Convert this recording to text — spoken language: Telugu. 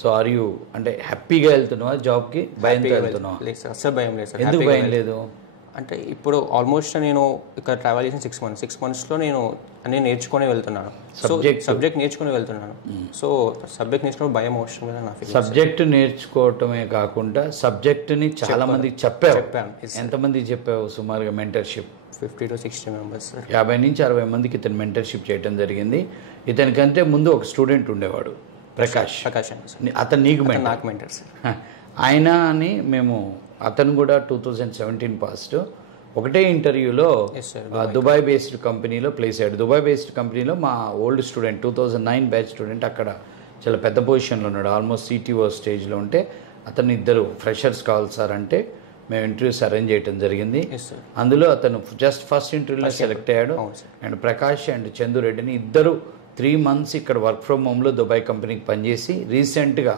సో ఆర్ యూ అంటే హ్యాపీగా వెళ్తున్నావా జాబ్కి, భయంతో వెళ్తున్నావా? లేదు సార్, అస్సలు భయం లేదు సార్. ఎందుకు భయం లేదు? అంటే ఇప్పుడు ఆల్మోస్ట్ నేను ఇక్కడ ట్రావెల్ చేసిన 6 మంత్స్లో నేను అన్నీ నేర్చుకొని వెళ్తున్నాను. సో సబ్జెక్ట్ నేర్చుకొని వెళ్తున్నాను. సో సబ్జెక్ట్ నేర్చుకుని భయం అవసరం కదా నా ఫీలింగ్. సబ్జెక్టు నేర్చుకోవటమే కాకుండా సబ్జెక్టుని చాలా మందికి చెప్పాను. ఎంతమందికి చెప్పావు సుమారుగా మెంటర్షిప్? 50 to 60 members. 50 నుంచి 60 మందికి ఇతను మెంటర్షిప్ చేయడం జరిగింది. ఇతనికంటే ముందు ఒక స్టూడెంట్ ఉండేవాడు, ప్రకాష్. అతను నీకు నాకు మెంటర్ సార్. ఆయన అని అతను కూడా 2017 పాస్ట్. ఒకటే ఇంటర్వ్యూలో దుబాయ్ బేస్డ్ కంపెనీలో ప్లేస్ అయ్యాడు. దుబాయ్ బేస్డ్ కంపెనీలో మా ఓల్డ్ స్టూడెంట్ 2009 బ్యాచ్ స్టూడెంట్ అక్కడ చాలా పెద్ద పొజిషన్లో ఉన్నాడు, ఆల్మోస్ట్ సిటీఓ స్టేజ్లో ఉంటే అతను ఇద్దరు ఫ్రెషర్స్ కావాలి సార్ అంటే మేము ఇంటర్వ్యూస్ అరేంజ్ చేయడం జరిగింది. అందులో అతను జస్ట్ ఫస్ట్ ఇంటర్వ్యూలో సెలెక్ట్ అయ్యాడు. అండ్ ప్రకాష్ అండ్ చందు రెడ్డిని ఇద్దరు 3 months ఇక్కడ వర్క్ ఫ్రమ్ హోమ్లో దుబాయ్ కంపెనీకి పనిచేసి రీసెంట్గా